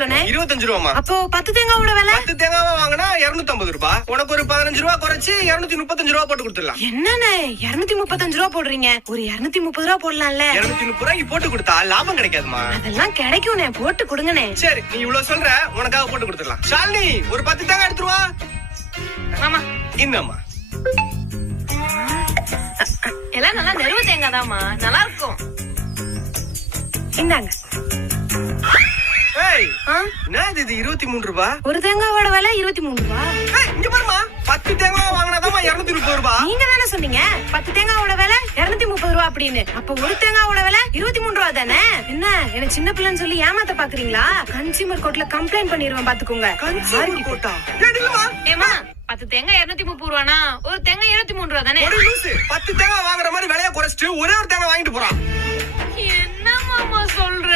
எவ்வளவுண்ணே? 25 ரூபாமா. அப்போ 10 தேங்காவோட விலை? 10 தேங்காவா வாங்கினா 250 ரூபாய். உனக்கு ஒரு 15 ரூபாய் குறைச்சு 235 ரூபாய் போட்டு கொடுத்துடலாம். என்னண்ணே 235 ரூபா போடுறீங்க? ஒரு 230 ரூபா போடலாம்ல? 230 ரூபாய்க்கு போட்டு கொடுத்தா லாபம் கிடைக்காதுமா. அதெல்லாம் கிடைக்கும்ண்ணே, போட்டு கொடுங்கண்ணே. சரி, நீ இவ்வளவு சொல்ற, உனக்காக போட்டு கொடுத்துடலாம். ஷாலினி, ஒரு 10 தேங்காய் எடுத்துருவா. ஆமா, இந்தம்மா. எல்லாம் நல்லா நெருவு தேங்காய் தாமா, நல்லா இருக்கும். இந்தாங்க. ஏய், என்ன இது 23 ரூபாய்? ஒரு தேங்காவோட விலை 23 ரூபா. இங்க பாருமா, 10 தேங்காய் வாங்கினாதான் 230 ரூபாய். நீங்க தானே சொன்னீங்க 10 தேங்காவோட விலை 230 ரூபா அப்படின்னு. அப்ப ஒரு தேங்காவோட விலை 23 ரூபா தானே? என்ன என்ன சின்ன பிள்ளைன்னு சொல்லி ஏமாத்த பாக்குறீங்களா? கன்சியூமர் கோர்ட்ல கம்ப்ளைண்ட் பண்ணிடுவேன் பாத்துக்கோங்க. கன்சியூமர் கோர்ட்டா? ஏடிலமா? ஏமா 10 தேங்காய் 230 ரூபானா ஒரு தேங்காய் 23 ரூபா தானே? ஒரு லூசு 10 தேங்காய் வாங்குற மாதிரி விலைய குறைச்சிட்டு ஒரே ஒரு தேங்காய் வாங்கிட்டு போறான். என்ன மாமா சொல்ற?